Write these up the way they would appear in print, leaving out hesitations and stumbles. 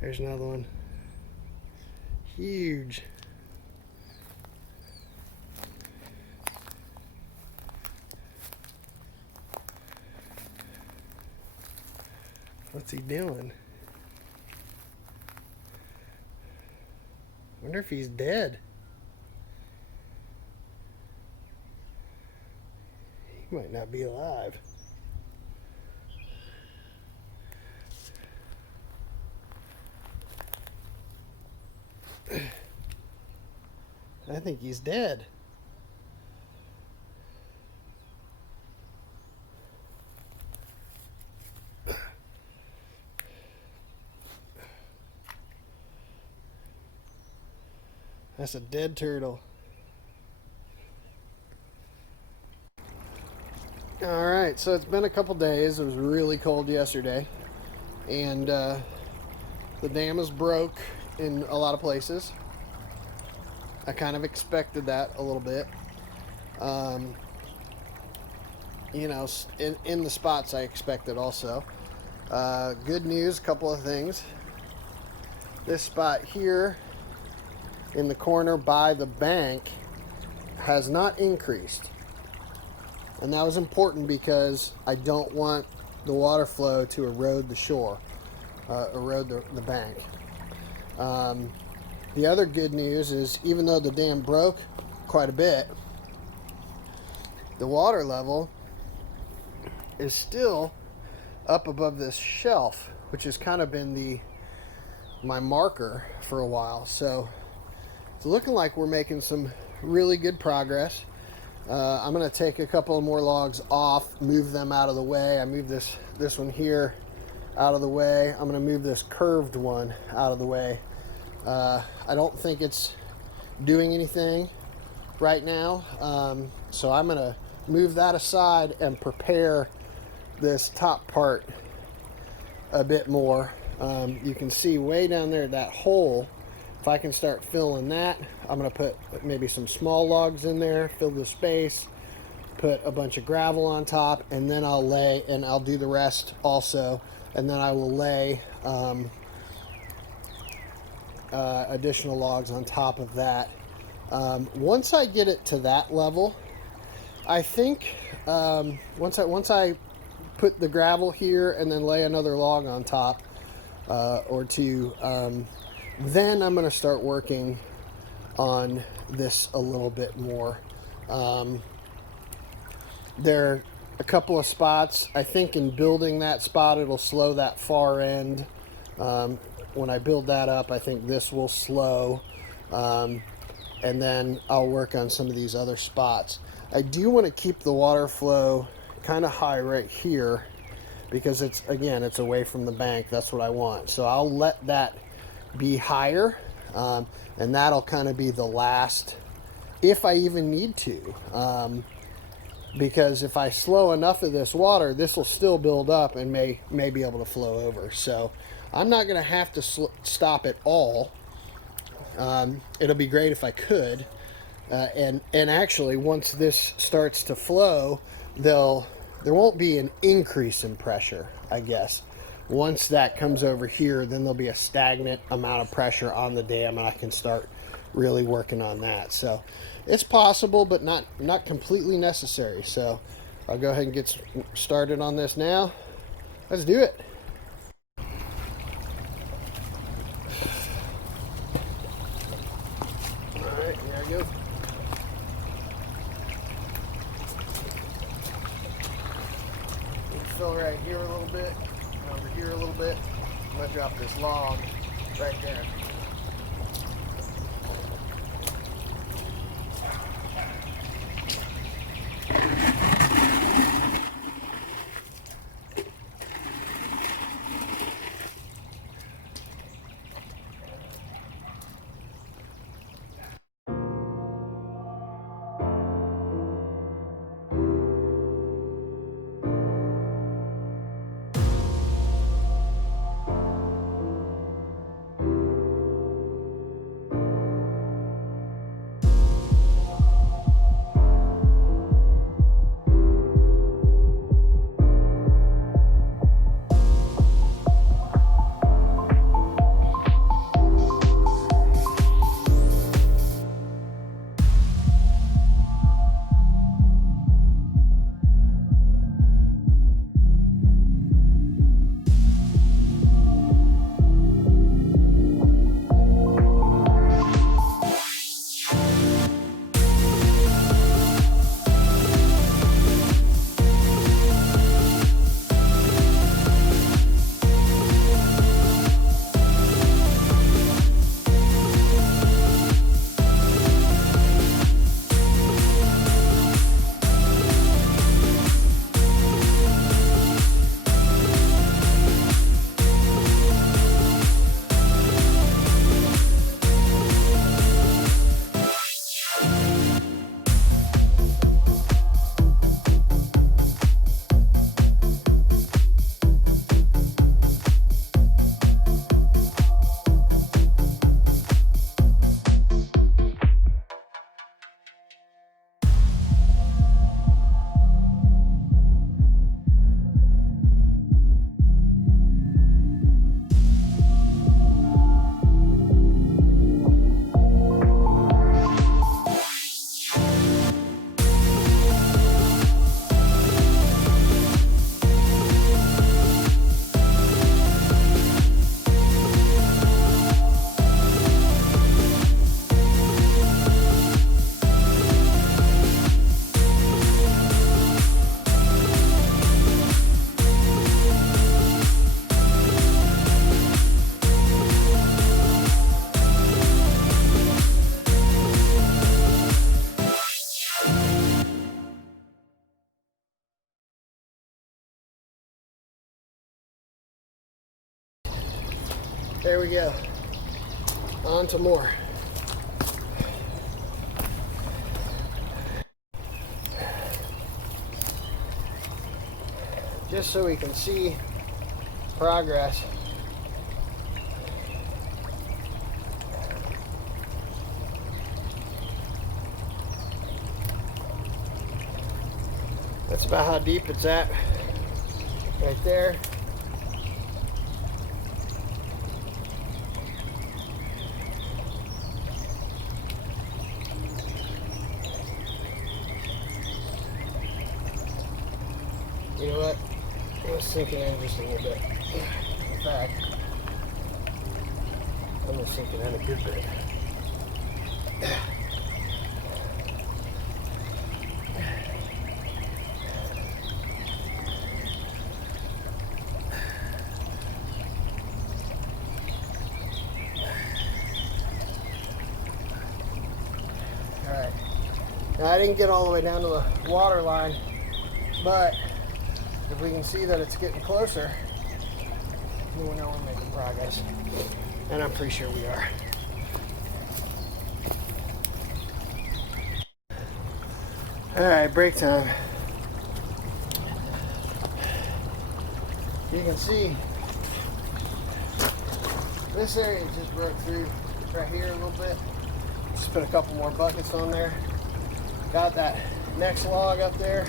There's another one. Huge. What's he doing? Wonder if he's dead. He might not be alive. I think he's dead. That's a dead turtle. Alright, so it's been a couple days. It was really cold yesterday. And the dam is broke in a lot of places. I kind of expected that a little bit. You know, in the spots I expected also. Good news, a couple of things. This spot here in the corner by the bank has not increased. And that was important because I don't want the water flow to erode the shore, erode the bank. The other good news is even though the dam broke quite a bit, the water level is still up above this shelf, which has kind of been my marker for a while. So it's looking like we're making some really good progress. I'm going to take a couple of more logs off, move them out of the way. I moved this one here out of the way. I'm going to move this curved one out of the way. I don't think it's doing anything right now, so I'm going to move that aside and prepare this top part a bit more. You can see way down there that hole. If I can start filling that, I'm going to put maybe some small logs in there, fill the space, put a bunch of gravel on top, and then I'll do the rest also, and then I will lay additional logs on top of that. Once I get it to that level, I think once I put the gravel here and then lay another log on top or two, then I'm going to start working on this a little bit more. There are a couple of spots. I think in building that spot, it'll slow that far end. When I build that up, I think this will slow. And then I'll work on some of these other spots. I do want to keep the water flow kind of high right here because it's away from the bank. That's what I want. So I'll let that be higher, and that'll kind of be the last, if I even need to, because if I slow enough of this water, this will still build up and may be able to flow over. So I'm not going to have to stop it all. It'll be great if I could, and actually once this starts to flow, there won't be an increase in pressure, I guess. Once that comes over here, then there'll be a stagnant amount of pressure on the dam, and I can start really working on that. So it's possible, but not completely necessary. So I'll go ahead and get started on this now. Let's do it. All right, here I go. Fill right here a little bit. Over here a little bit. I'm going to drop this log right there. There we go. On to more. Just so we can see progress. That's about how deep it's at, right there. You know what? Let's sink it in just a little bit. In fact, I'm gonna sink it in a good bit. Alright. Now I didn't get all the way down to the water line, but if we can see that it's getting closer, then we know we're making progress. And I'm pretty sure we are. Alright, break time. You can see this area just broke through right here a little bit. Just put a couple more buckets on there. Got that next log up there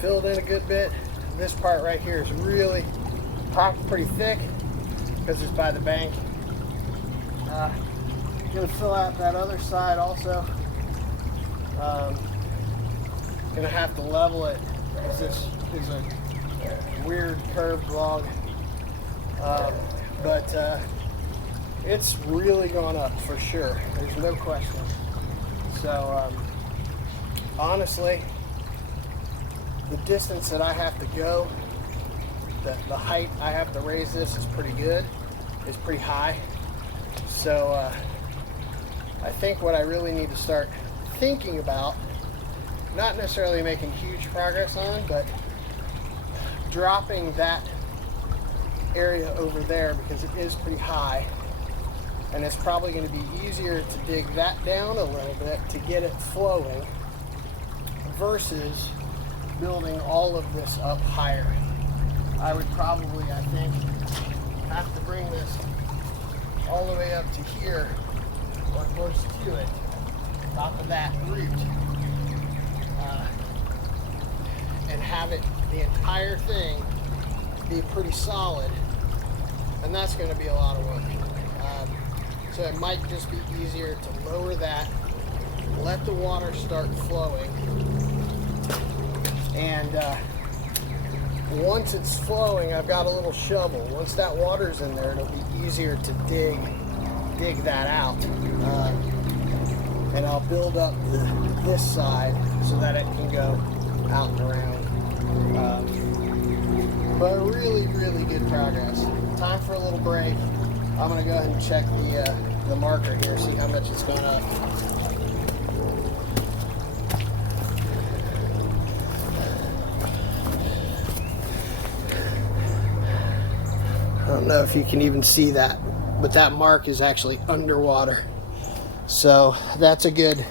filled in a good bit. This part right here is really packed pretty thick because it's by the bank. Gonna fill out that other side also. Gonna have to level it because this is a weird curved log. But it's really gone up for sure. There's no question. So honestly, the distance that I have to go, the height I have to raise this is pretty good. It's pretty high. So I think what I really need to start thinking about, not necessarily making huge progress on, but dropping that area over there because it is pretty high. And it's probably going to be easier to dig that down a little bit to get it flowing versus building all of this up higher. I would probably, I think, have to bring this all the way up to here or close to it, top of that root, and have it, the entire thing, be pretty solid, and that's going to be a lot of work. So it might just be easier to lower that, let the water start flowing, and once it's flowing, I've got a little shovel. Once that water's in there, it'll be easier to dig that out. And I'll build up this side so that it can go out and around. But really, really good progress. Time for a little break. I'm gonna go ahead and check the marker here, see how much it's gone up. I don't know if you can even see that, but that mark is actually underwater. So that's a good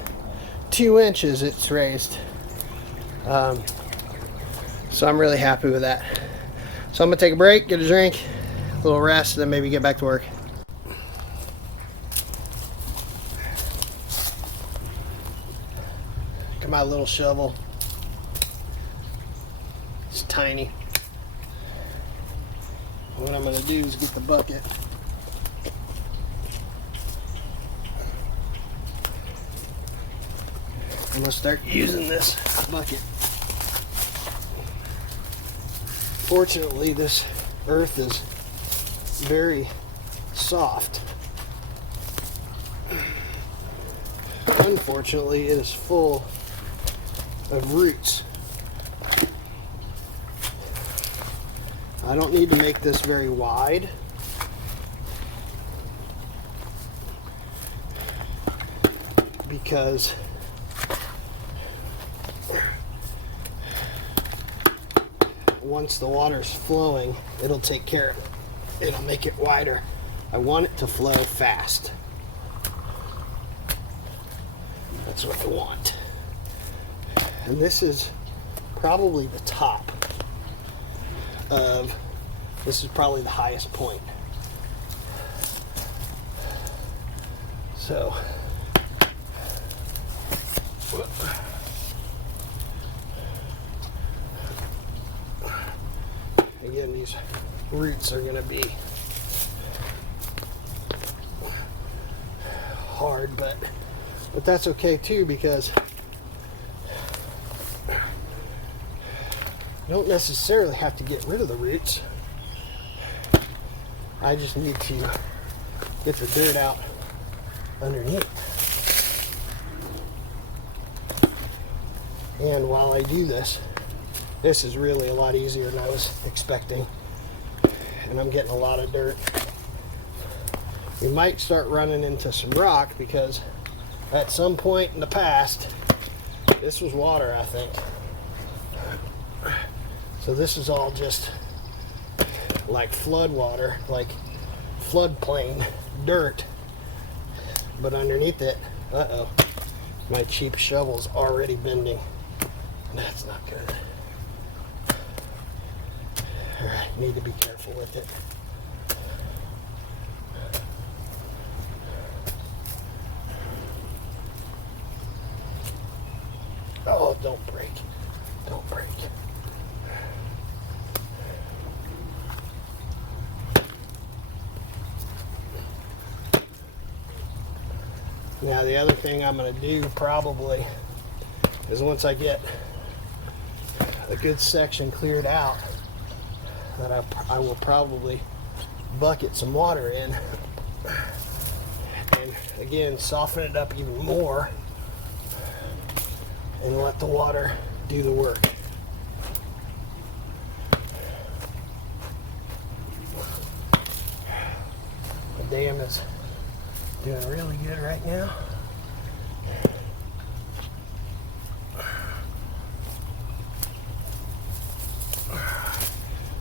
2 inches it's raised. So I'm really happy with that. So I'm gonna take a break, get a drink, a little rest, and then maybe get back to work. Look at my little shovel. It's tiny. What I'm gonna do is get the bucket. I'm gonna start using this bucket. Fortunately, this earth is very soft. Unfortunately, it is full of roots. I don't need to make this very wide. Because once the water's flowing, it'll take care of it. It'll make it wider. I want it to flow fast. That's what I want. And this is probably the top of, this is probably the highest point. So, again, these roots are going to be hard, but that's okay too, because you don't necessarily have to get rid of the roots. I just need to get the dirt out underneath. And while I do this, this is really a lot easier than I was expecting. And I'm getting a lot of dirt. We might start running into some rock, because at some point in the past, this was water, I think. So this is all just like flood water, like floodplain dirt. But underneath it, uh-oh, my cheap shovel's already bending. That's not good. All right, need to be careful with it. Oh, don't break. Don't break. Now the other thing I'm going to do probably is, once I get a good section cleared out, that I will probably bucket some water in, and again soften it up even more and let the water do the work. The dam is doing really good right now.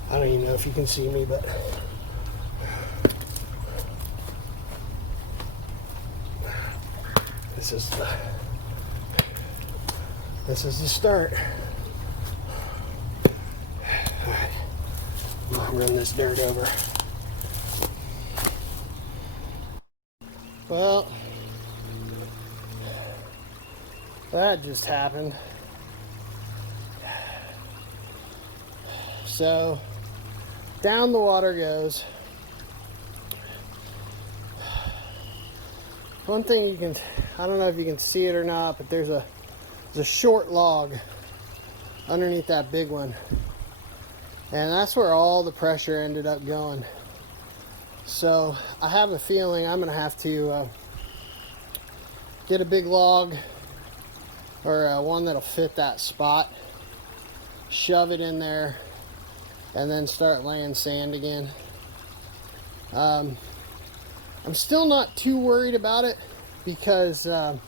I don't even know if you can see me, but this is the start. All right, I'll run this dirt over. Well, that just happened. So down the water goes. One thing you can, I don't know if you can see it or not, but there's a short log underneath that big one. And that's where all the pressure ended up going. So I have a feeling I'm going to have to get a big log, or one that'll fit that spot, shove it in there, and then start laying sand again. I'm still not too worried about it, because I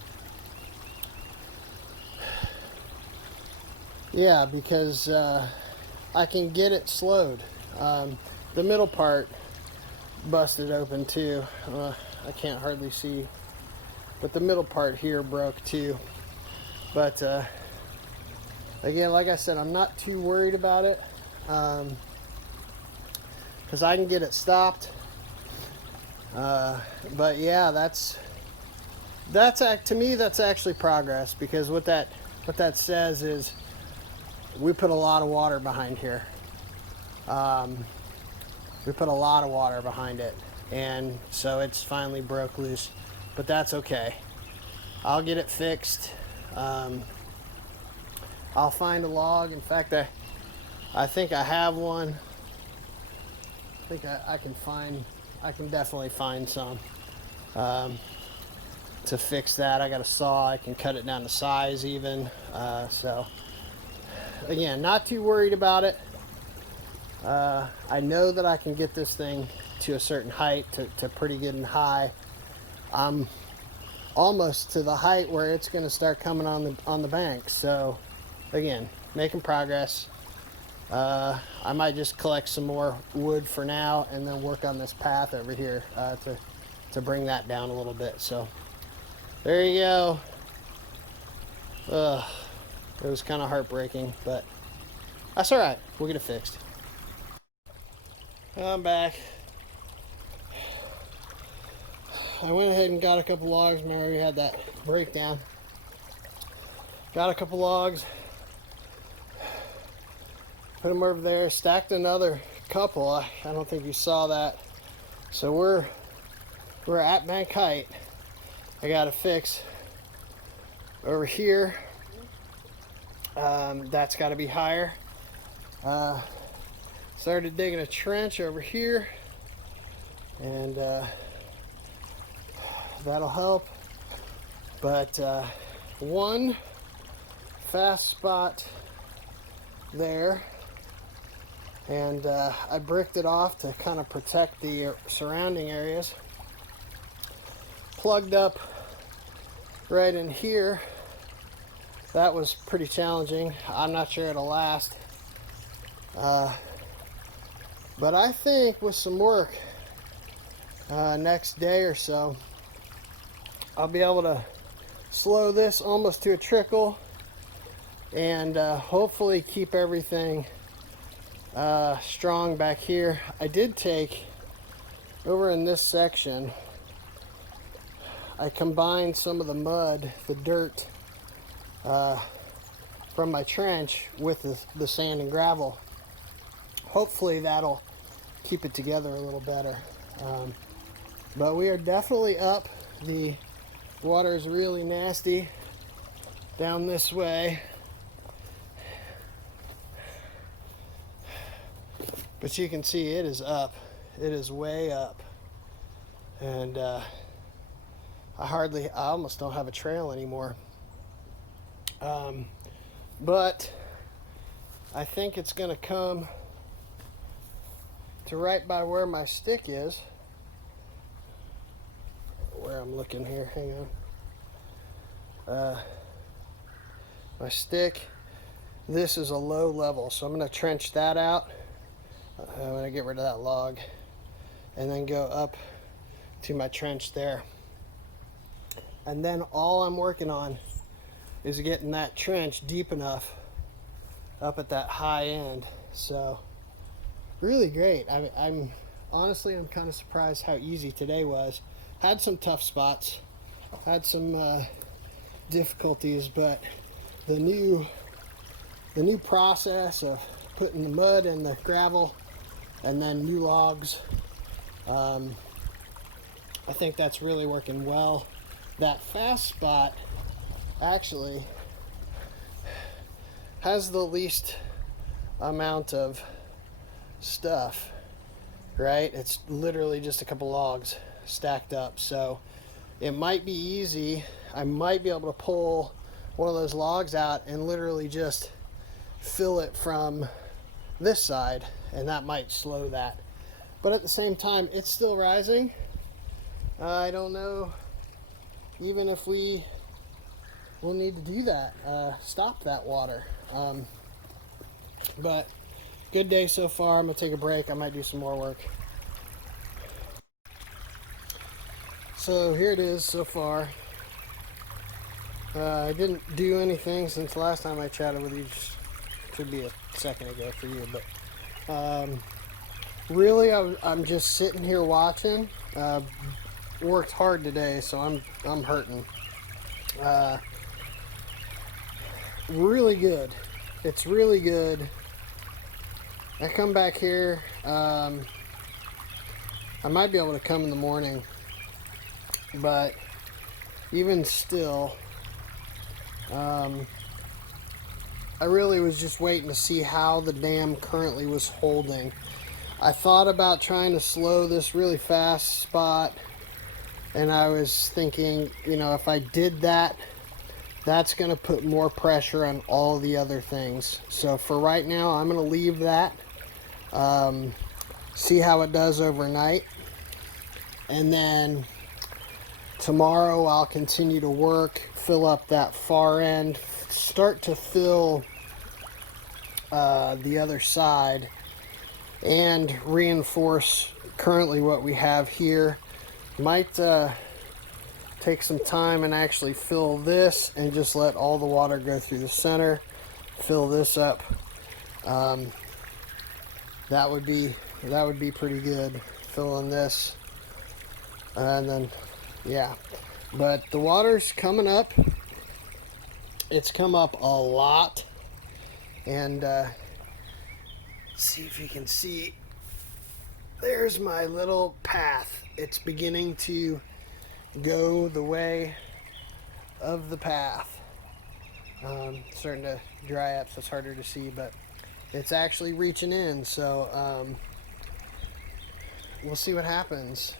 can get it slowed. The middle part busted open too. I can't hardly see, but the middle part here broke too. But again, like I said, I'm not too worried about it, because I can get it stopped. But yeah, that's to me, that's actually progress, because what that says is we put a lot of water behind here. We put a lot of water behind it, and so it's finally broke loose. But that's okay. I'll get it fixed. I'll find a log. In fact, I think I have one. I think I can definitely find some to fix that. I got a saw. I can cut it down to size even. So again, not too worried about it. I know that I can get this thing to a certain height, to pretty good and high. I'm almost to the height where it's going to start coming on the bank. So again, making progress. I might just collect some more wood for now and then work on this path over here to bring that down a little bit. So there you go. It was kind of heartbreaking, but that's all right. We'll get it fixed. I'm back. I went ahead and got a couple logs. Remember we had that breakdown. Got a couple logs. Put them over there. Stacked another couple. I don't think you saw that. So we're at bank height. I got to fix over here. That's got to be higher. Started digging a trench over here, and that'll help. But one fast spot there, and I bricked it off to kind of protect the surrounding areas. Plugged up right in here. That was pretty challenging. I'm not sure it'll last. But I think with some work, next day or so, I'll be able to slow this almost to a trickle and hopefully keep everything strong back here. I did take, over in this section, I combined some of the mud, the dirt, from my trench with the sand and gravel. Hopefully that'll keep it together a little better. But we are definitely up. The water is really nasty down this way. But you can see it is up. It is way up. And I almost don't have a trail anymore. But I think it's going to come to right by where my stick is. Where I'm looking here, hang on. My stick, this is a low level, so I'm going to trench that out. I'm going to get rid of that log and then go up to my trench there. And then all I'm working on is getting that trench deep enough up at that high end. So really great. I'm honestly, I'm kind of surprised how easy today was. Had some tough spots, had some difficulties, but the new process of putting the mud and the gravel and then new logs, I think that's really working well. That fast spot actually has the least amount of stuff, right? It's literally just a couple logs stacked up, so it might be easy. I might be able to pull one of those logs out and literally just fill it from this side, and that might slow that. But at the same time, it's still rising. I don't know even if we will need to do that, stop that water. But good day so far. I'm gonna take a break. I might do some more work. So here it is so far. I didn't do anything since last time I chatted with you. Should be a second ago for you, but really I'm just sitting here watching. Worked hard today, so I'm hurting. Really good. It's really good. I come back here. I might be able to come in the morning, but even still, I really was just waiting to see how the dam currently was holding. I thought about trying to slow this really fast spot, and I was thinking, you know, if I did that, that's going to put more pressure on all the other things. So for right now, I'm going to leave that, see how it does overnight, and then tomorrow I'll continue to work, fill up that far end, start to fill the other side and reinforce currently what we have here. Might take some time and actually fill this and just let all the water go through the center. Fill this up. That would be pretty good. Fill in this, and then yeah. But the water's coming up. It's come up a lot, and see if you can see. There's my little path. It's beginning to go the way of the path. Starting to dry up, so it's harder to see, but it's actually reaching in. So we'll see what happens.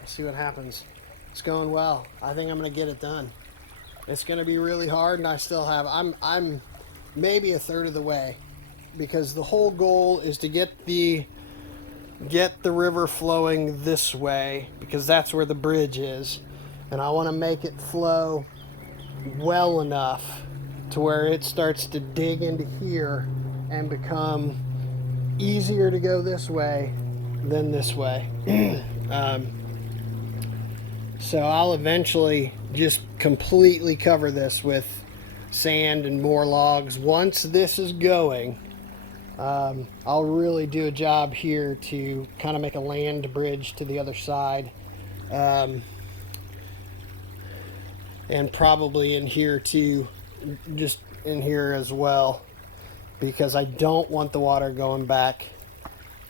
We'll see what happens. It's going well. I think I'm going to get it done. It's going to be really hard, and I still have. I'm maybe a third of the way, because the whole goal is to get the river flowing this way, because that's where the bridge is, and I want to make it flow well enough to where it starts to dig into here and become easier to go this way than this way. So I'll eventually just completely cover this with sand and more logs. Once this is going, I'll really do a job here to kind of make a land bridge to the other side, and probably in here too, just in here as well, because I don't want the water going back,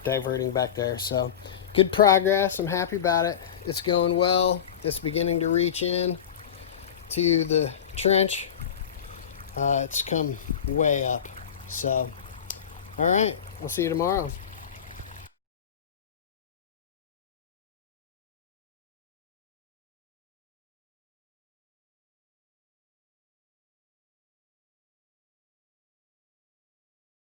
diverting back there. So good progress. I'm happy about it. It's going well. It's beginning to reach in to the trench. It's come way up. So all right, we'll see you tomorrow.